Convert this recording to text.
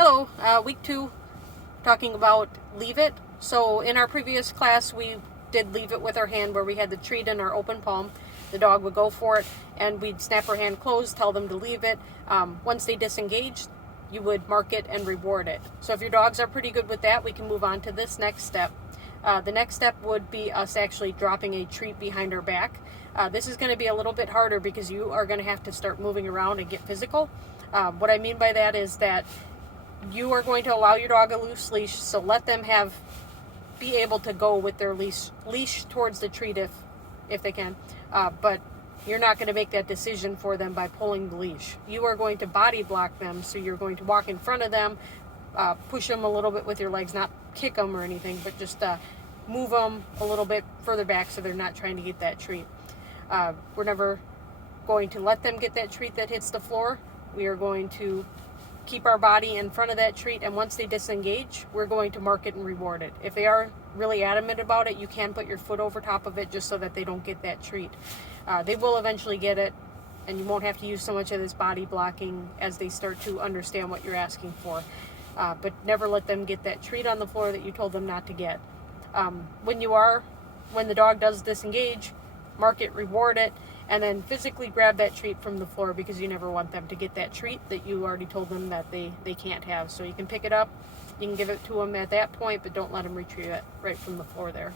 Hello, week 2, talking about leave it. So in our previous class, we did leave it with our hand where we had the treat in our open palm. The dog would go for it, and we'd snap our hand closed, tell them to leave it. Once they disengaged, you would mark it and reward it. So if your dogs are pretty good with that, we can move on to this next step. The next step would be us actually dropping a treat behind our back. This is going to be a little bit harder because you are going to have to start moving around and get physical. What I mean by that is that you are going to allow your dog a loose leash, so let them be able to go with their leash towards the treat if they can. But you're not going to make that decision for them by pulling the leash. You are going to body block them, so you're going to walk in front of them, push them a little bit with your legs, not kick them or anything, but just move them a little bit further back so they're not trying to get that treat. We're never going to let them get that treat that hits the floor. We are going to keep our body in front of that treat, and once they disengage, we're going to mark it and reward it. If they are really adamant about it, you can put your foot over top of it just so that they don't get that treat. They will eventually get it, and you won't have to use so much of this body blocking as they start to understand what you're asking for. But never let them get that treat on the floor that you told them not to get. When the dog does disengage, mark it, reward it, and then physically grab that treat from the floor, because you never want them to get that treat that you already told them that they can't have. So you can pick it up, you can give it to them at that point, but don't let them retrieve it right from the floor there.